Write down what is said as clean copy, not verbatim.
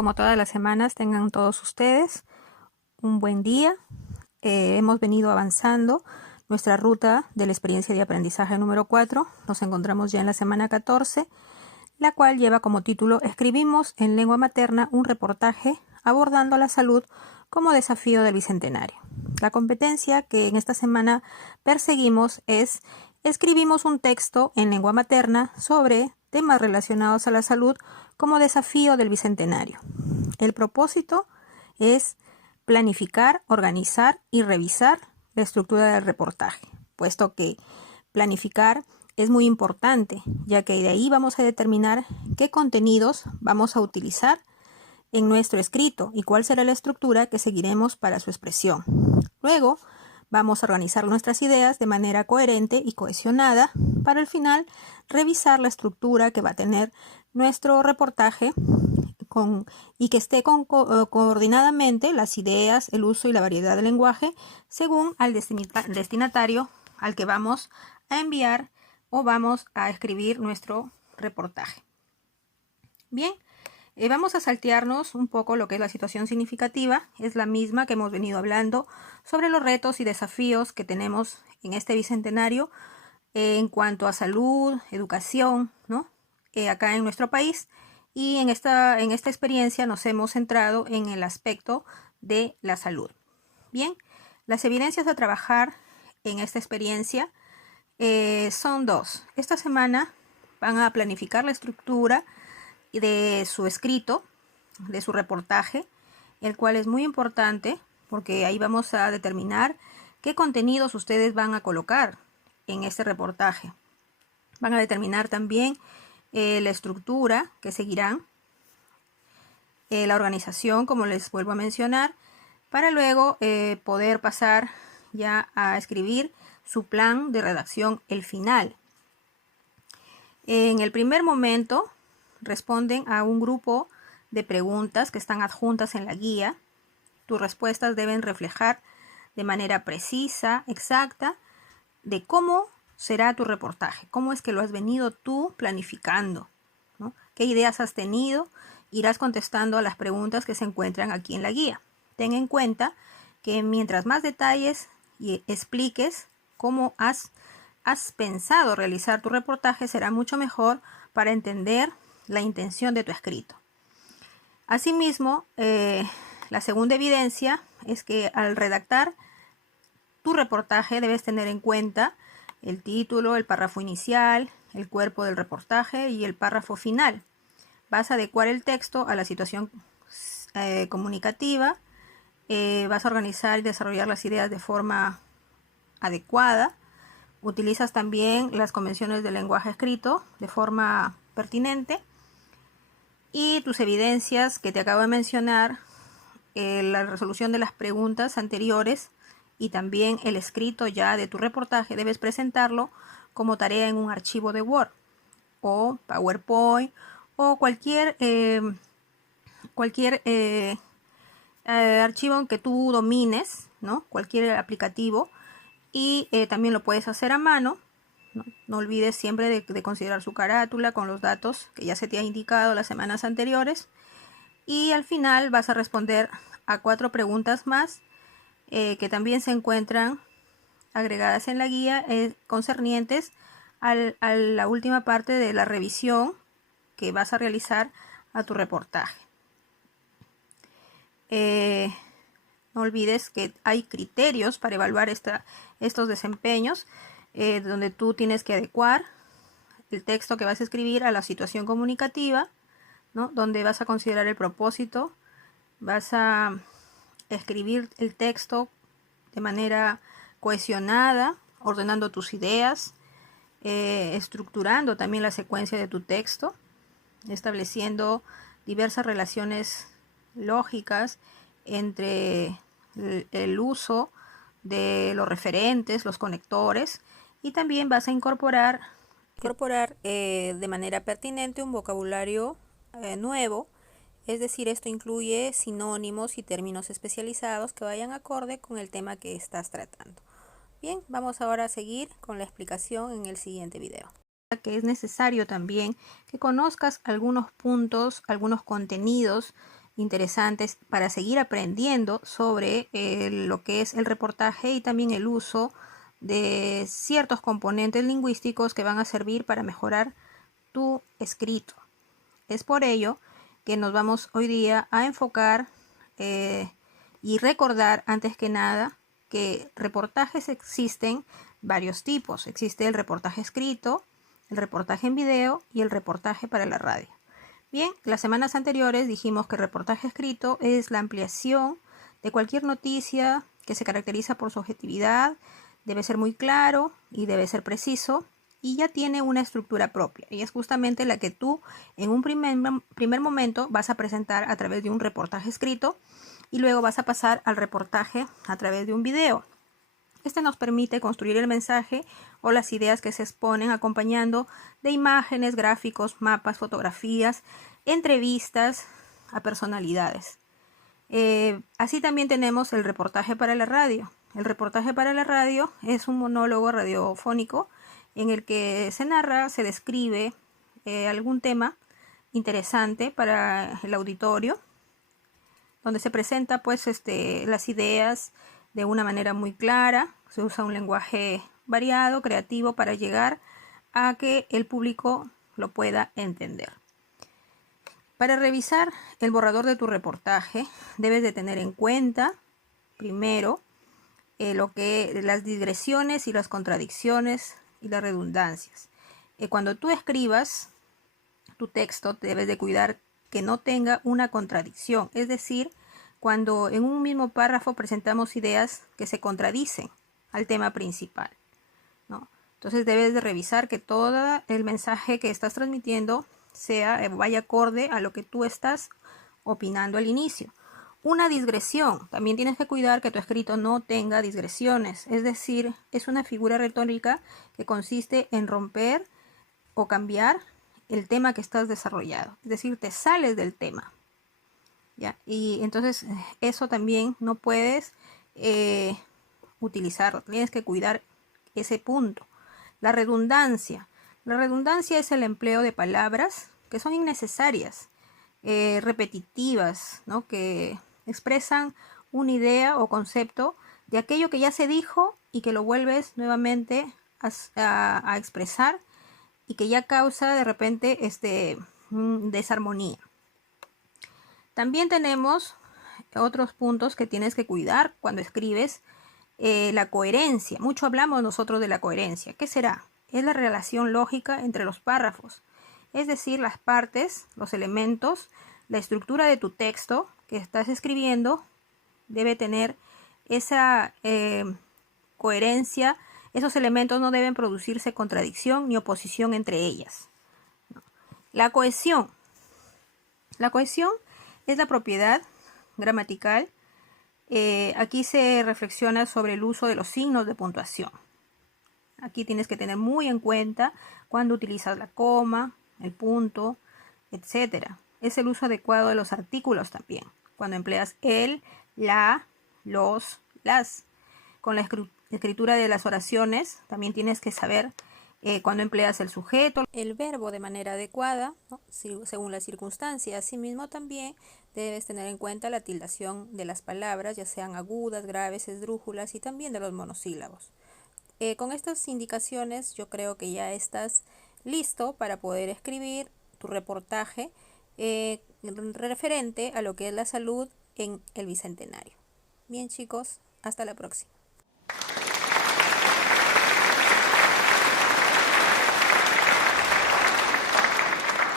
como todas las semanas, tengan todos ustedes un buen día. Hemos venido avanzando nuestra ruta de la experiencia de aprendizaje número 4. Nos encontramos ya en la semana 14, la cual lleva como título Escribimos en lengua materna un reportaje abordando la salud como desafío del Bicentenario. La competencia que en esta semana perseguimos es escribimos un texto en lengua materna sobre temas relacionados a la salud como desafío del Bicentenario. El propósito es planificar, organizar y revisar la estructura del reportaje, puesto que planificar es muy importante, ya que de ahí vamos a determinar qué contenidos vamos a utilizar en nuestro escrito y cuál será la estructura que seguiremos para su expresión. Luego, vamos a organizar nuestras ideas de manera coherente y cohesionada para al final revisar la estructura que va a tener nuestro reportaje y que esté coordinadamente las ideas, el uso y la variedad del lenguaje según al destinatario al que vamos a enviar o vamos a escribir nuestro reportaje. Bien, vamos a saltearnos un poco lo que es la situación significativa. Es la misma que hemos venido hablando sobre los retos y desafíos que tenemos en este bicentenario en cuanto a salud, educación, ¿no? Acá en nuestro país. Y en esta experiencia nos hemos centrado en el aspecto de la salud. Bien, las evidencias a trabajar en esta experiencia son dos. Esta semana van a planificar la estructura de su escrito, de su reportaje, el cual es muy importante porque ahí vamos a determinar qué contenidos ustedes van a colocar en este reportaje. Van a determinar también la estructura que seguirán, la organización, como les vuelvo a mencionar, para luego poder pasar ya a escribir su plan de redacción, el final. En el primer momento responden a un grupo de preguntas que están adjuntas en la guía. Tus respuestas deben reflejar de manera precisa, exacta, de cómo será tu reportaje, cómo es que lo has venido tú planificando, ¿no? ¿Qué ideas has tenido? Irás contestando a las preguntas que se encuentran aquí en la guía. Ten en cuenta que mientras más detalles y expliques cómo has pensado realizar tu reportaje, será mucho mejor para entender la intención de tu escrito. Asimismo, la segunda evidencia es que al redactar tu reportaje debes tener en cuenta el título, el párrafo inicial, el cuerpo del reportaje y el párrafo final. Vas a adecuar el texto a la situación comunicativa, vas a organizar y desarrollar las ideas de forma adecuada. Utilizas también las convenciones del lenguaje escrito de forma pertinente. Y tus evidencias que te acabo de mencionar, la resolución de las preguntas anteriores y también el escrito ya de tu reportaje, debes presentarlo como tarea en un archivo de Word o PowerPoint o cualquier archivo que tú domines, ¿no? Cualquier aplicativo, y también lo puedes hacer a mano. No olvides siempre de considerar su carátula con los datos que ya se te ha indicado las semanas anteriores. Y al final vas a responder a 4 preguntas más que también se encuentran agregadas en la guía concernientes a la última parte de la revisión que vas a realizar a tu reportaje. No olvides que hay criterios para evaluar estos desempeños, donde tú tienes que adecuar el texto que vas a escribir a la situación comunicativa, ¿no? Donde vas a considerar el propósito, vas a escribir el texto de manera cohesionada, ordenando tus ideas, estructurando también la secuencia de tu texto, estableciendo diversas relaciones lógicas entre el uso de los referentes, los conectores, y también vas a incorporar de manera pertinente un vocabulario nuevo, es decir, esto incluye sinónimos y términos especializados que vayan acorde con el tema que estás tratando. Bien, vamos ahora a seguir con la explicación en el siguiente video. Que es necesario también que conozcas algunos puntos, algunos contenidos interesantes para seguir aprendiendo sobre lo que es el reportaje y también el uso de ciertos componentes lingüísticos que van a servir para mejorar tu escrito. Es por ello que nos vamos hoy día a enfocar y recordar antes que nada que reportajes existen varios tipos. Existe el reportaje escrito, el reportaje en video y el reportaje para la radio. Bien, las semanas anteriores dijimos que el reportaje escrito es la ampliación de cualquier noticia que se caracteriza por su objetividad, debe ser muy claro y debe ser preciso y ya tiene una estructura propia y es justamente la que tú en un primer momento vas a presentar a través de un reportaje escrito y luego vas a pasar al reportaje a través de un video. Este nos permite construir el mensaje o las ideas que se exponen acompañando de imágenes, gráficos, mapas, fotografías, entrevistas a personalidades. Así también tenemos el reportaje para la radio. El reportaje para la radio es un monólogo radiofónico en el que se narra, se describe algún tema interesante para el auditorio, donde se presenta pues las ideas de una manera muy clara. Se usa un lenguaje variado, creativo para llegar a que el público lo pueda entender. Para revisar el borrador de tu reportaje, debes de tener en cuenta, primero, las digresiones y las contradicciones y las redundancias. Cuando tú escribas tu texto, debes de cuidar que no tenga una contradicción, es decir, cuando en un mismo párrafo presentamos ideas que se contradicen al tema principal, ¿no? Entonces debes de revisar que todo el mensaje que estás transmitiendo vaya acorde a lo que tú estás opinando al inicio. Una digresión, también tienes que cuidar que tu escrito no tenga digresiones, es decir, es una figura retórica que consiste en romper o cambiar el tema que estás desarrollando, es decir, te sales del tema. ¿Ya? Y entonces eso también no puedes utilizarlo, tienes que cuidar ese punto. La redundancia. La redundancia es el empleo de palabras que son innecesarias, repetitivas, ¿no? Que expresan una idea o concepto de aquello que ya se dijo y que lo vuelves nuevamente a expresar y que ya causa de repente desarmonía. También tenemos otros puntos que tienes que cuidar cuando escribes. La coherencia. Mucho hablamos nosotros de la coherencia. ¿Qué será? Es la relación lógica entre los párrafos. Es decir, las partes, los elementos, la estructura de tu texto que estás escribiendo debe tener esa coherencia. Esos elementos no deben producirse contradicción ni oposición entre ellas. La cohesión. La cohesión es la propiedad gramatical. Aquí se reflexiona sobre el uso de los signos de puntuación. Aquí tienes que tener muy en cuenta cuando utilizas la coma, el punto, etc. Es el uso adecuado de los artículos también. Cuando empleas el, la, los, las. Con la escritura de las oraciones también tienes que saber cuando empleas el sujeto, el verbo de manera adecuada, ¿no? Según la circunstancia. Asimismo también debes tener en cuenta la tildación de las palabras, ya sean agudas, graves, esdrújulas y también de los monosílabos. Con estas indicaciones yo creo que ya estás listo para poder escribir tu reportaje referente a lo que es la salud en el Bicentenario. Bien chicos, hasta la próxima.